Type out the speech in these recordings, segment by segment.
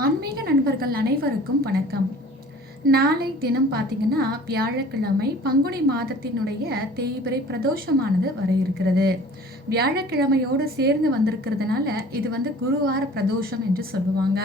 ஆன்மீக நண்பர்கள் அனைவருக்கும் வணக்கம். நாளை தினம் பார்த்தீங்கன்னா வியாழக்கிழமை பங்குனி மாதத்தினுடைய தேய்பிறை பிரதோஷமானது வர இருக்கிறது. வியாழக்கிழமையோடு சேர்ந்து வந்திருக்கிறதுனால இது குருவார பிரதோஷம் என்று சொல்லுவாங்க.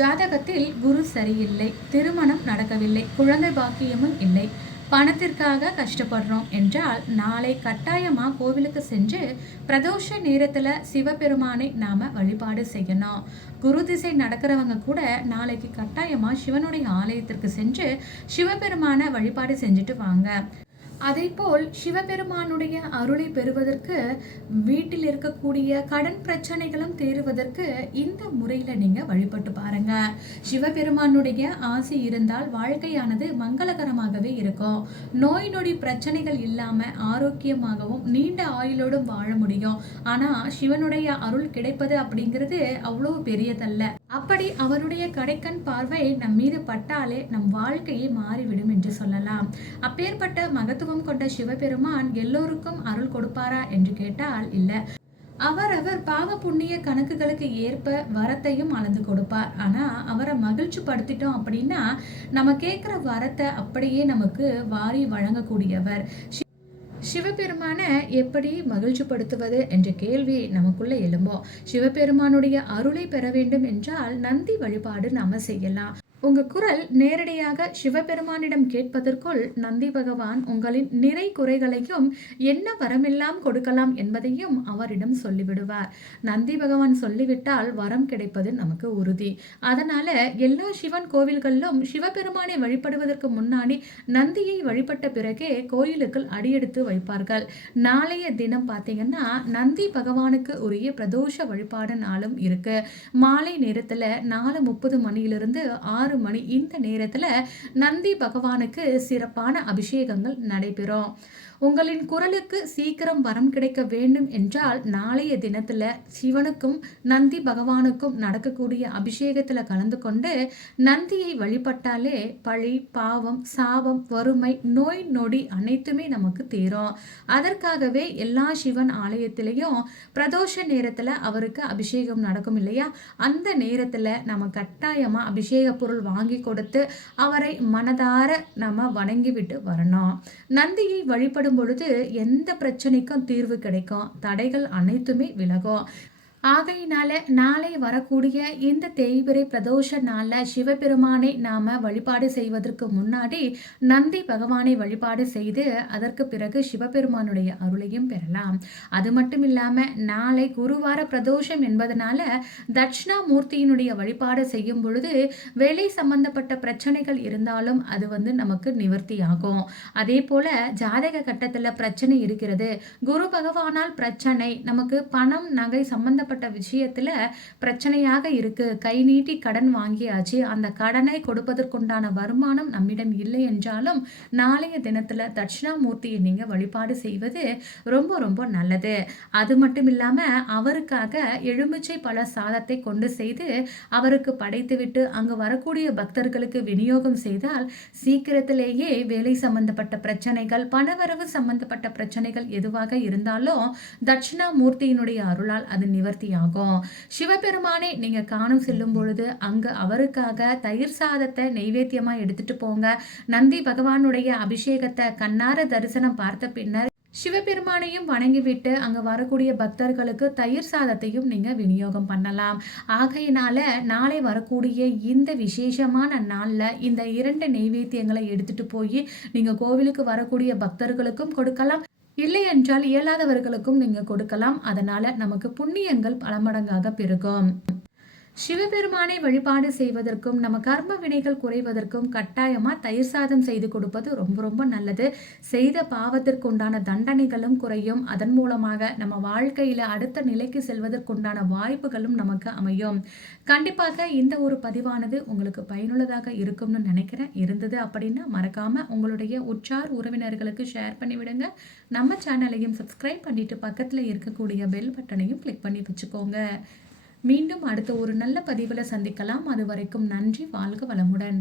ஜாதகத்தில் குரு சரியில்லை, திருமணம் நடக்கவில்லை, குழந்தை பாக்கியமும் இல்லை, பணத்திற்காக கஷ்டப்படுறோம் என்றால் நாளை கட்டாயமா கோவிலுக்கு சென்று பிரதோஷ நேரத்துல சிவபெருமானை நாம வழிபாடு செய்யணும். குரு திசை நடக்கிறவங்க கூட நாளைக்கு கட்டாயமா சிவனுடைய ஆலயத்திற்கு சென்று சிவபெருமான வழிபாடு செஞ்சுட்டு வாங்க. அதேபோல் சிவபெருமானுடைய அருளை பெறுவதற்கு வீட்டில் இருக்கக்கூடிய கடன் பிரச்சனைகளும் தீருவதற்கு இந்த முறையில நீங்க வழிபட்டு பாருங்க. சிவபெருமானுடைய ஆசி இருந்தால் வாழ்க்கையானது மங்களகரமாகவே இருக்கும். நோய் நொடி பிரச்சனைகள் இல்லாம ஆரோக்கியமாகவும் நீண்ட ஆயுளோடும் வாழ முடியும். ஆனா சிவனுடைய அருள் கிடைப்பது அப்படிங்கிறது அவ்வளவு பெரியதல்ல. அப்படி அவருடைய கடைக்கண் பார்வை நம் மீது பட்டாலே நம் வாழ்க்கையை மாறிவிடும் என்று சொல்லலாம். அப்பேற்பட்ட மகத்துவம் கொண்ட சிவபெருமான் எல்லோருக்கும் அருள் கொடுப்பாரா என்று கேட்டால் இல்ல. அவரவர் பாவ புண்ணிய கணக்குகளுக்கு ஏற்ப வரத்தையும் அளந்து கொடுப்பார். ஆனா அவரை மகிழ்ச்சி படுத்திட்டோம் அப்படின்னா நம்ம கேட்கிற வரத்தை அப்படியே நமக்கு வாரி வழங்கக்கூடியவர். சிவபெருமான எப்படி மகிழ்ச்சிப்படுத்துவது என்ற கேள்வி நமக்குள்ள எழும்போம். சிவபெருமானுடைய அருளை பெற வேண்டும் என்றால் நந்தி வழிபாடு நாம செய்யலாம். உங்க குரல் நேரடியாக சிவபெருமானிடம் கேட்பதற்குள் நந்தி பகவான் உங்களின் நிறை குறைகளையும் என்ன வரமெல்லாம் கொடுக்கலாம் என்பதையும் அவரிடம் சொல்லிவிடுவார். நந்தி பகவான் சொல்லிவிட்டால் வரம் கிடைப்பது நமக்கு உறுதி. அதனால எல்லா சிவன் கோவில்களிலும் சிவபெருமானை வழிபடுவதற்கு முன்னாடி நந்தியை வழிபட்ட பிறகே கோயிலுக்குள் அடியெடுத்து வைப்பார்கள். நாளைய தினம் பார்த்தீங்கன்னா நந்தி பகவானுக்கு உரிய பிரதோஷ வழிபாடு நாளும் இருக்கு. மாலை நேரத்துல 4:30 மணியிலிருந்து 6 மணி இந்த நேரத்துல நந்தி பகவானுக்கு சிறப்பான அபிஷேகங்கள் நடைபெறும். உங்களின் குரலுக்கு சீக்கிரம் வரம் கிடைக்க வேண்டும் என்றால் நாளைய தினத்துல சிவனுக்கும் நந்தி பகவானுக்கும் நடக்கக்கூடிய அபிஷேகத்துல கலந்து கொண்டு நந்தியை வழிபட்டாலே பழி, பாவம், சாபம், வறுமை, நோய் நொடி அனைத்துமே நமக்கு தீரும். அதற்காகவே எல்லா சிவன் ஆலயத்திலையும் பிரதோஷ நேரத்துல அவருக்கு அபிஷேகம் நடக்கும் இல்லையா? அந்த நேரத்துல நம்ம கட்டாயமா அபிஷேக பொருள் வாங்கி கொடுத்து அவரை மனதார நம்ம வணங்கிவிட்டு வரணும். நந்தியை வழிபடும் பொழுது எந்த பிரச்சனைக்கும் தீர்வு கிடைக்கும். தடைகள் அனைத்துமே விலகும். ஆகையினால நாளை வரக்கூடிய இந்த தேய்பிறை பிரதோஷ நாள்ல சிவபெருமானை நாம வழிபாடு செய்வதற்கு முன்னாடி நந்தி பகவானை வழிபாடு செய்து அதற்கு பிறகு சிவபெருமானுடைய அருளையும் பெறலாம். அது மட்டும் இல்லாம நாளை குருவார பிரதோஷம் என்பதனால தட்சிணாமூர்த்தியினுடைய வழிபாடு செய்யும் பொழுது வேலை சம்பந்தப்பட்ட பிரச்சனைகள் இருந்தாலும் அது நமக்கு நிவர்த்தி ஆகும். அதே போல ஜாதக கட்டத்துல பிரச்சனை இருக்கிறது, குரு பகவானால் பிரச்சனை, நமக்கு பணம் நகை சம்பந்த விஷயத்துல பிரச்சனையாக இருக்கு, கை நீட்டி கடன் வாங்கியாச்சு, அந்த கடனை கொடுப்பதற்குண்டான வருமானம் நம்மிடம் இல்லை என்றாலும் நாளைய தினத்துல தட்சிணாமூர்த்தியை நீங்க வழிபாடு செய்வது ரொம்ப ரொம்ப நல்லது. அது மட்டும் இல்லாம அவருக்காக எலுமிச்சை பழ சாதத்தை கொண்டு செய்து அவருக்கு படைத்துவிட்டு அங்கு வரக்கூடிய பக்தர்களுக்கு விநியோகம் செய்தால் சீக்கிரத்திலேயே வேலை சம்பந்தப்பட்ட பிரச்சனைகள், பணவரவு சம்பந்தப்பட்ட பிரச்சனைகள் எதுவாக இருந்தாலும் தட்சிணாமூர்த்தியினுடைய அருளால் அது நிவர்த்தி ஆகும். சிவபெருமானை நீங்க காணும் செல்லும் பொழுது அங்கு அவருக்காக தயிர் சாதத்தை நெய்வேத்தியமா எடுத்துட்டு போங்க. நந்தி பகவானுடைய அபிஷேகத்தை கண்ணார தரிசனம் பார்த்த பின்னர் சிவபெருமானையும் வணங்கிவிட்டு அங்க வரக்கூடிய பக்தர்களுக்கு தயிர் சாதத்தையும் நீங்க விநியோகம் பண்ணலாம். ஆகையினால நாளை வரக்கூடிய இந்த விசேஷமான நாள்ல இந்த 2 நெய்வேத்தியங்களை எடுத்துட்டு போய் நீங்க கோவிலுக்கு வரக்கூடிய பக்தர்களுக்கும் கொடுக்கலாம். இல்லை என்றால் இயலாதவர்களுக்கும் நீங்க கொடுக்கலாம். அதனால நமக்கு புண்ணியங்கள் பல மடங்காக பெருகும். சிவபெருமானை வழிபாடு செய்வதற்கும் நம்ம கர்ம வினைகள் குறைவதற்கும் கட்டாயமா தயிர் சாதம் செய்து கொடுப்பது ரொம்ப ரொம்ப நல்லது. செய்த பாவத்திற்கு உண்டான தண்டனைகளும் குறையும். அதன் மூலமாக நம்ம வாழ்க்கையில அடுத்த நிலைக்கு செல்வதற்குண்டான வாய்ப்புகளும் நமக்கு அமையும். கண்டிப்பாக இந்த ஒரு பதிவானது உங்களுக்கு பயனுள்ளதாக இருக்கும்னு நினைக்கிறேன். இருந்தது அப்படின்னா மறக்காம உங்களுடைய உற்றார் உறவினர்களுக்கு ஷேர் பண்ணி விடுங்க. நம்ம சேனலையும் சப்ஸ்கிரைப் பண்ணிட்டு பக்கத்துல இருக்கக்கூடிய பெல் பட்டனையும் கிளிக் பண்ணி வச்சுக்கோங்க. மீண்டும் அடுத்த ஒரு நல்ல பதிவில் சந்திக்கலாம். அது வரைக்கும் நன்றி. வாழ்க வளமுடன்.